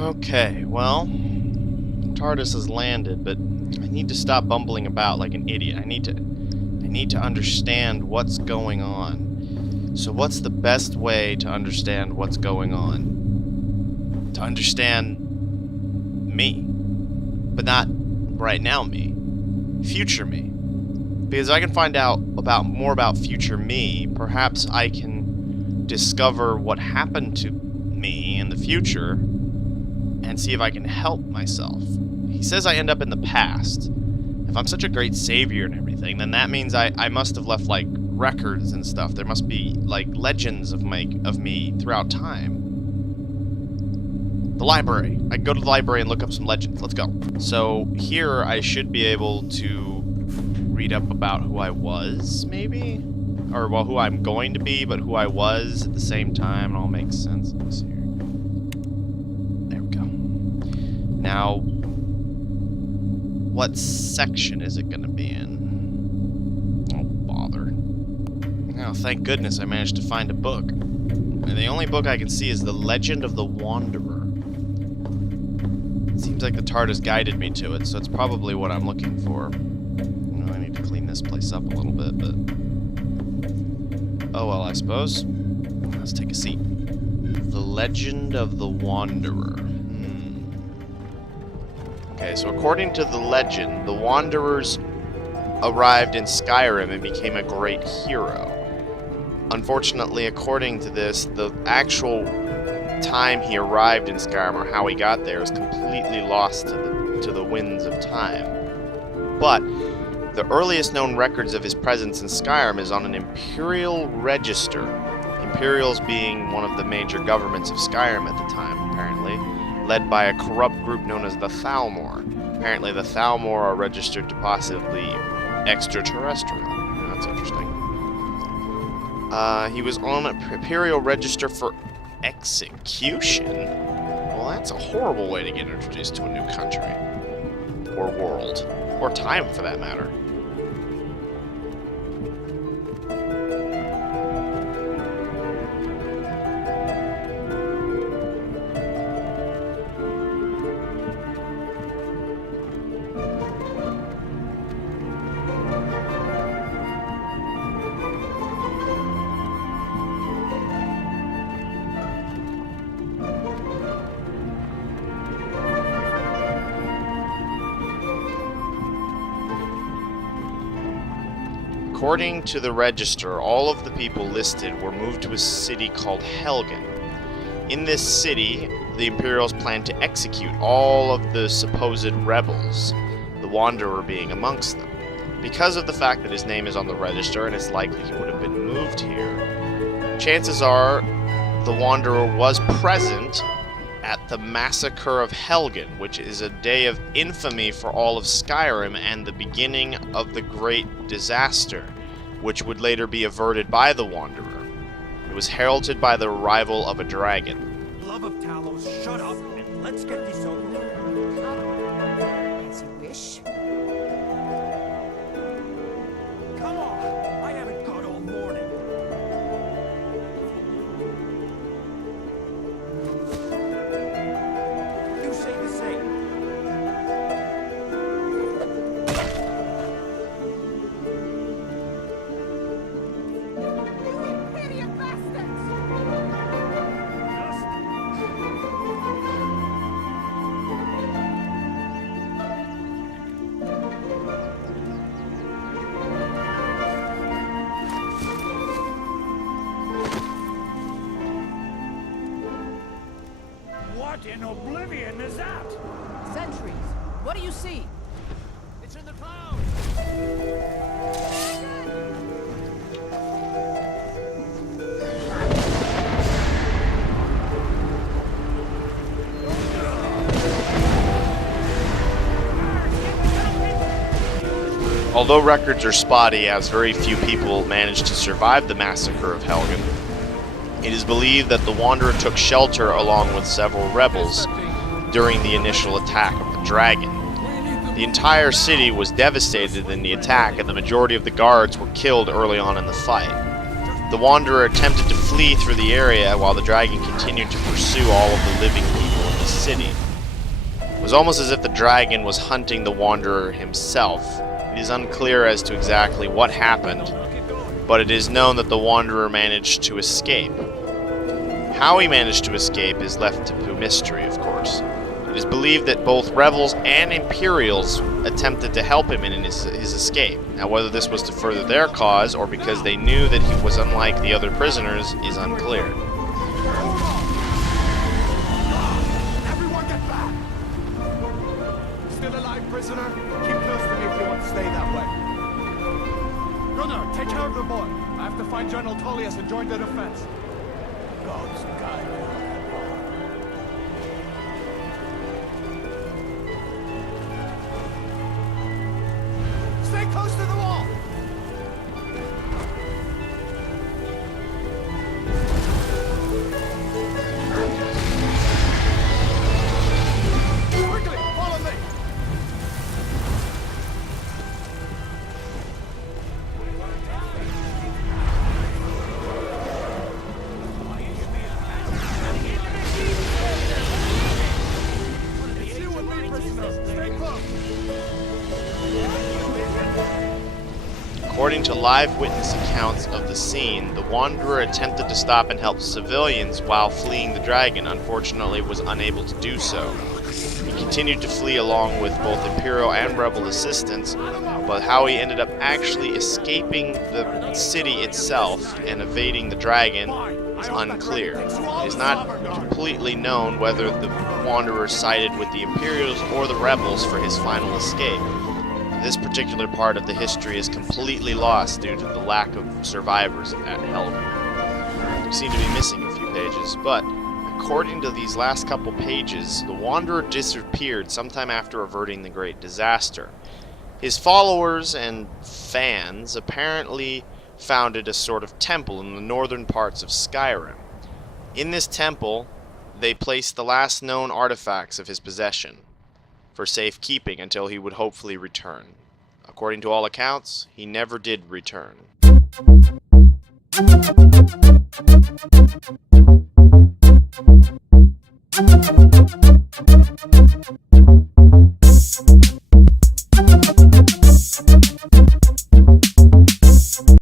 Okay, well, TARDIS has landed, but I need to stop bumbling about like an idiot. I need to understand what's going on. So what's the best way to understand what's going on? To understand me. But not right now me. Future me. Because if I can find out more about future me, perhaps I can discover what happened to me in the future and see if I can help myself. He says I end up in the past. If I'm such a great savior and everything, then that means I must have left, like, records and stuff. There must be, like, legends of me throughout time. The library. I can go to the library and look up some legends. Let's go. So, here I should be able to read up about who I was, maybe? Or, well, who I'm going to be, but who I was at the same time. It all makes sense. Let me see here. There we go. Now, what section is it going to be in? Oh, bother. Oh, thank goodness I managed to find a book. And the only book I can see is The Legend of the Wanderer. It seems like the TARDIS guided me to it, so it's probably what I'm looking for. You know, I need to clean this place up a little bit, but... oh well, I suppose. Let's take a seat. The Legend of the Wanderer. Okay, so according to the legend, the Wanderers arrived in Skyrim and became a great hero. Unfortunately, according to this, the actual time he arrived in Skyrim, or how he got there, is completely lost to the winds of time. But the earliest known records of his presence in Skyrim is on an Imperial register. Imperials being one of the major governments of Skyrim at the time, apparently, led by a corrupt group known as the Thalmor. Apparently the Thalmor are registered to possibly extraterrestrial. That's interesting. He was on an Imperial register for execution? Well, that's a horrible way to get introduced to a new country. Or world. Or time, for that matter. According to the register, all of the people listed were moved to a city called Helgen. In this city, the Imperials planned to execute all of the supposed rebels, the Wanderer being amongst them. Because of the fact that his name is on the register and it's likely he would have been moved here, chances are the Wanderer was present at the Massacre of Helgen, which is a day of infamy for all of Skyrim and the beginning of the Great Disaster, which would later be averted by the Wanderer. It was heralded by the arrival of a dragon. Love of Talos, shut up and let's get this over with. As you wish. Come on, I haven't got all morning. You say the same. What in oblivion is that? Sentries, what do you see? It's in the clouds. Although records are spotty, as very few people managed to survive the Massacre of Helgen, it is believed that the Wanderer took shelter along with several rebels during the initial attack of the dragon. The entire city was devastated in the attack, and the majority of the guards were killed early on in the fight. The Wanderer attempted to flee through the area while the dragon continued to pursue all of the living people the city. It was almost as if the dragon was hunting the Wanderer himself. It is unclear as to exactly what happened, but it is known that the Wanderer managed to escape. How he managed to escape is left to mystery, of course. It is believed that both rebels and Imperials attempted to help him in his escape. Now, whether this was to further their cause or because they knew that he was unlike the other prisoners is unclear. Everyone get back! Still alive, prisoner? Keep close to me if you want to stay that way. Gunnar, take care of the boy. I have to find General Tullius and join the defense. God's guide. Stay close to the wall! Quickly, follow me! It's you and me, prisoner. Stay close. According to live witness accounts of the scene, the Wanderer attempted to stop and help civilians while fleeing the dragon. Unfortunately, was unable to do so. He continued to flee along with both Imperial and Rebel assistance, but how he ended up actually escaping the city itself and evading the dragon is unclear. It is not completely known whether the Wanderer sided with the Imperials or the Rebels for his final escape. This particular part of the history is completely lost due to the lack of survivors at Helgen. We seem to be missing a few pages, but according to these last couple pages, the Wanderer disappeared sometime after averting the Great Disaster. His followers and fans apparently founded a sort of temple in the northern parts of Skyrim. In this temple, they placed the last known artifacts of his possession for safekeeping until he would hopefully return. According to all accounts, he never did return.